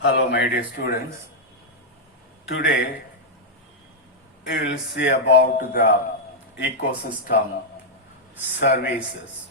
Hello, my dear students. Today, we will see about the ecosystem services.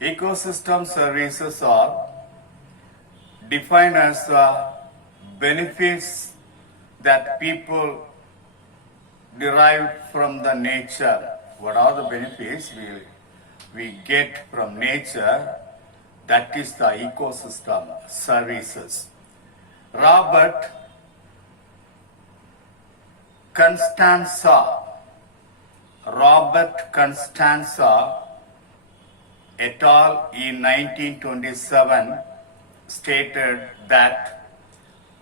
Ecosystem services are defined as the benefits that people derive from the nature. What are the benefits we get from nature? That is the ecosystem services. Robert Constanza, Robert Constanza et al. In 1927 stated that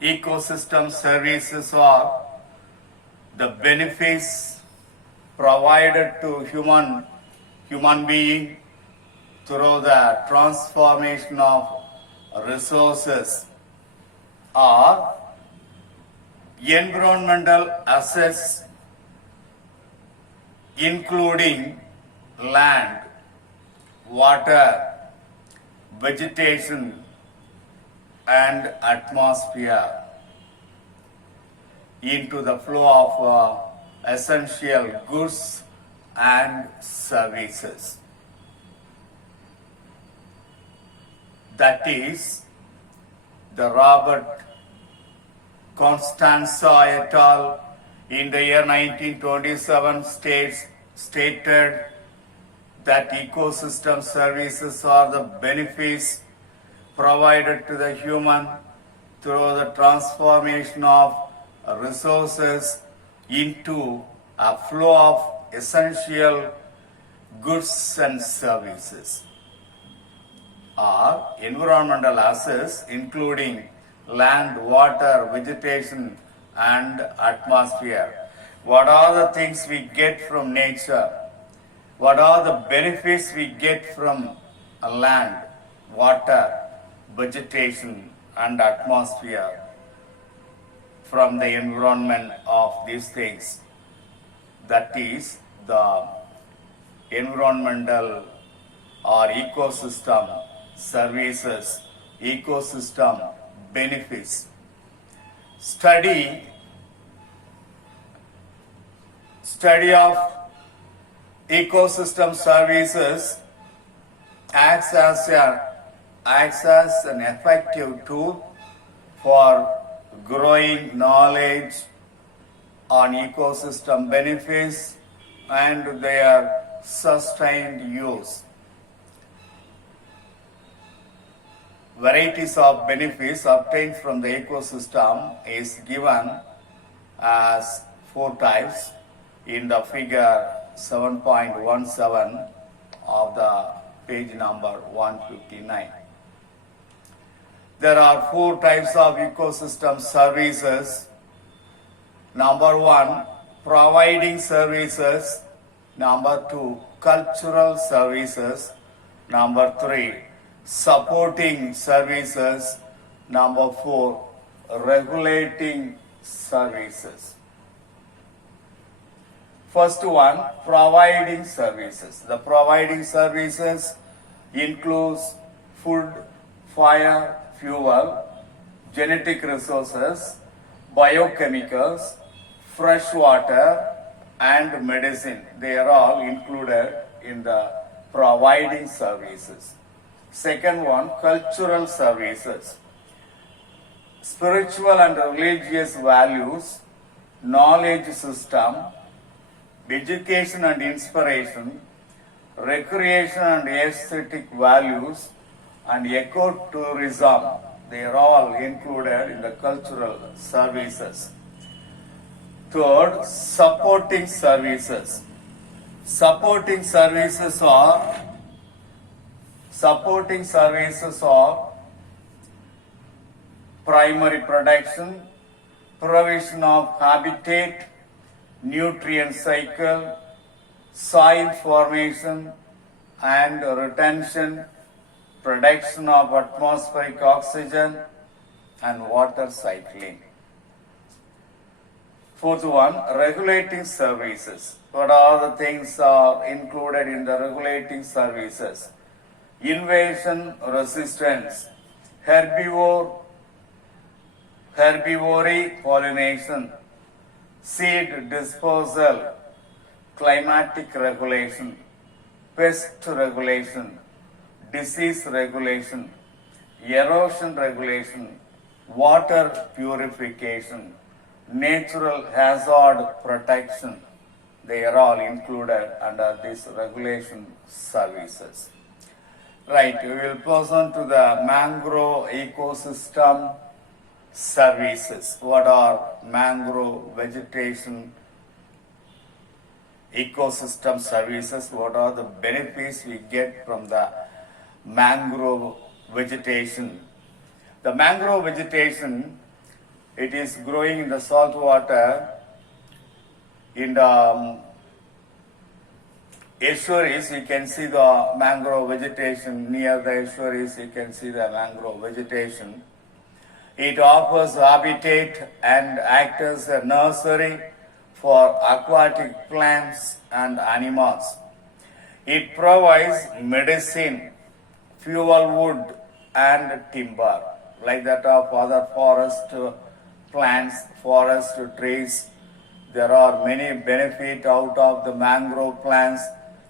ecosystem services are the benefits provided to human being through the transformation of resources or environmental assets including land, water, vegetation and atmosphere into the flow of essential goods and services. That is, the Robert Constanza et al. In the year 1927 stated that ecosystem services are the benefits provided to the human through the transformation of resources into a flow of essential goods and services, or environmental assets including land, water, vegetation and atmosphere. What are the things we get from nature? What are the benefits we get from land, water, vegetation and atmosphere from the environment of these things? That is the environmental or ecosystem services, ecosystem benefits. Study of ecosystem services acts as an effective tool for growing knowledge on ecosystem benefits and their sustained use. Varieties of benefits obtained from the ecosystem is given as 4 types in the figure 7.17 of the page number 159. There are 4 types of ecosystem services. Number 1, providing services. Number 2, cultural services. Number 3, supporting services. Number 4, regulating services. First one, providing services. The providing services includes food, fire, fuel, genetic resources, biochemicals, fresh water and medicine. They are all included in the providing services. Second one, cultural services. Spiritual and religious values, knowledge system, education and inspiration, recreation and aesthetic values, and ecotourism. They are all included in the cultural services. Third, supporting services. Supporting services are primary production, provision of habitat, nutrient cycle, soil formation and retention, production of atmospheric oxygen and water cycling. Fourth one, regulating services. What are the things are included in the regulating services? Invasion resistance, herbivore herbivory pollination, seed dispersal, climatic regulation, pest regulation, disease regulation, erosion regulation, water purification, natural hazard protection. They are all included under these regulation services. Right, we will pass on to the mangrove ecosystem services. What are mangrove vegetation ecosystem services? What are the benefits we get from the mangrove vegetation? The mangrove vegetation, it is growing in the salt water, in the estuaries. You can see the mangrove vegetation. Near the estuaries, you can see the mangrove vegetation. It offers habitat and acts as a nursery for aquatic plants and animals. It provides medicine, fuel wood, and timber, like that of other forest plants, forest trees. There are many benefits out of the mangrove plants.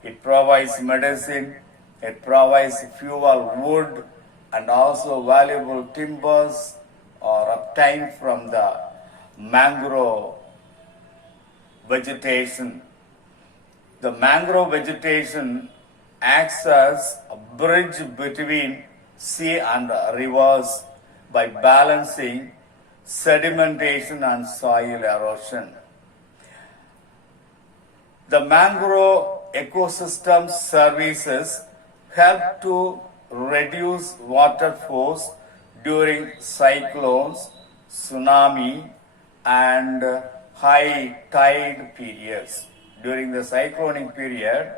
It provides medicine, it provides fuel wood, and also valuable timbers are obtained from the mangrove vegetation. The mangrove vegetation acts as a bridge between sea and rivers by balancing sedimentation and soil erosion. The mangrove ecosystem services help to reduce water force during cyclones, tsunami, and high tide periods. During the cyclonic period,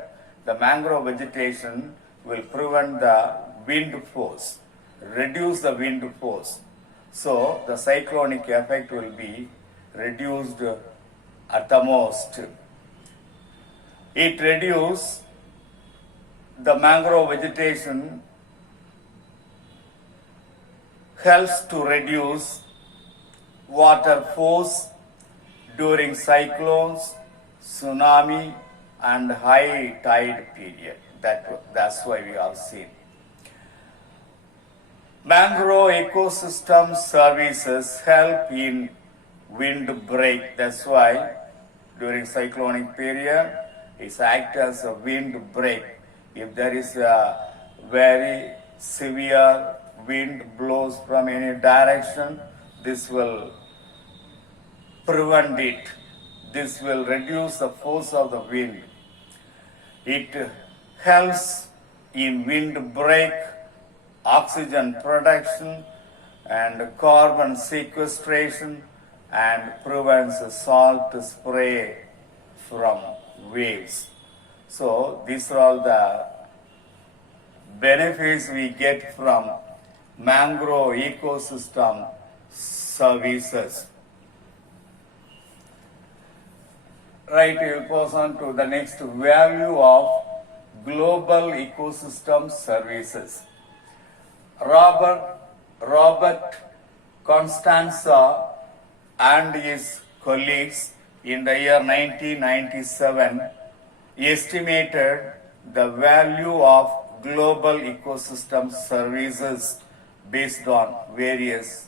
the mangrove vegetation will prevent the wind force, reduce the wind force. So the cyclonic effect will be reduced at the most. It reduces the mangrove vegetation, helps to reduce water force during cyclones, tsunami, and high tide period. That's why we have seen. Mangrove ecosystem services help in windbreak. That's why during cyclonic period, it acts as a windbreak. If there is a very severe wind blows from any direction, this will prevent it. This will reduce the force of the wind. It helps in windbreak, oxygen production, and carbon sequestration, and prevents salt spray from waves. So these are all the benefits we get from mangrove ecosystem services. Right, we will pass on to the next value of global ecosystem services. Robert Constanza and his colleagues in the year 1997 estimated the value of global ecosystem services based on various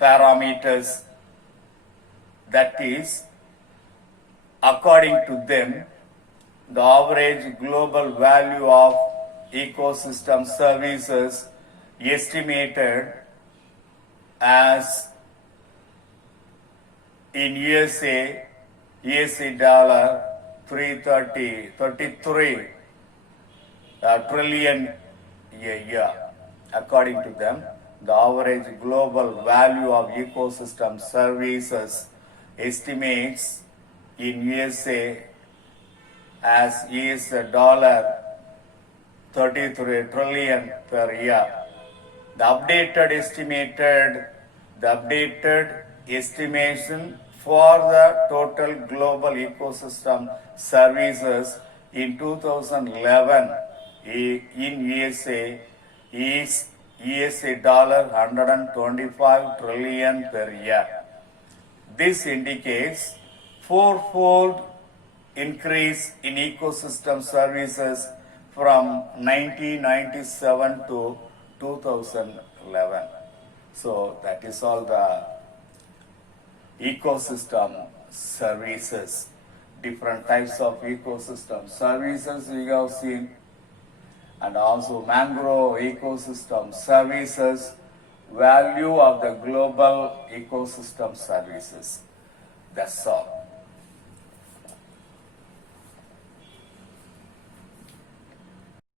parameters. That is, according to them, the average global value of ecosystem services estimated as in USA dollar 33 trillion a year. According to them, the average global value of ecosystem services estimates in USA as is dollar 33 trillion per year. The updated estimation for the total global ecosystem services in 2011 in USA is ESA dollar 125 trillion per year. This indicates fourfold increase in ecosystem services from 1997 to 2011. So that is all the ecosystem services. Different types of ecosystem services we have seen, and also mangrove ecosystem services, value of the global ecosystem services. That's all.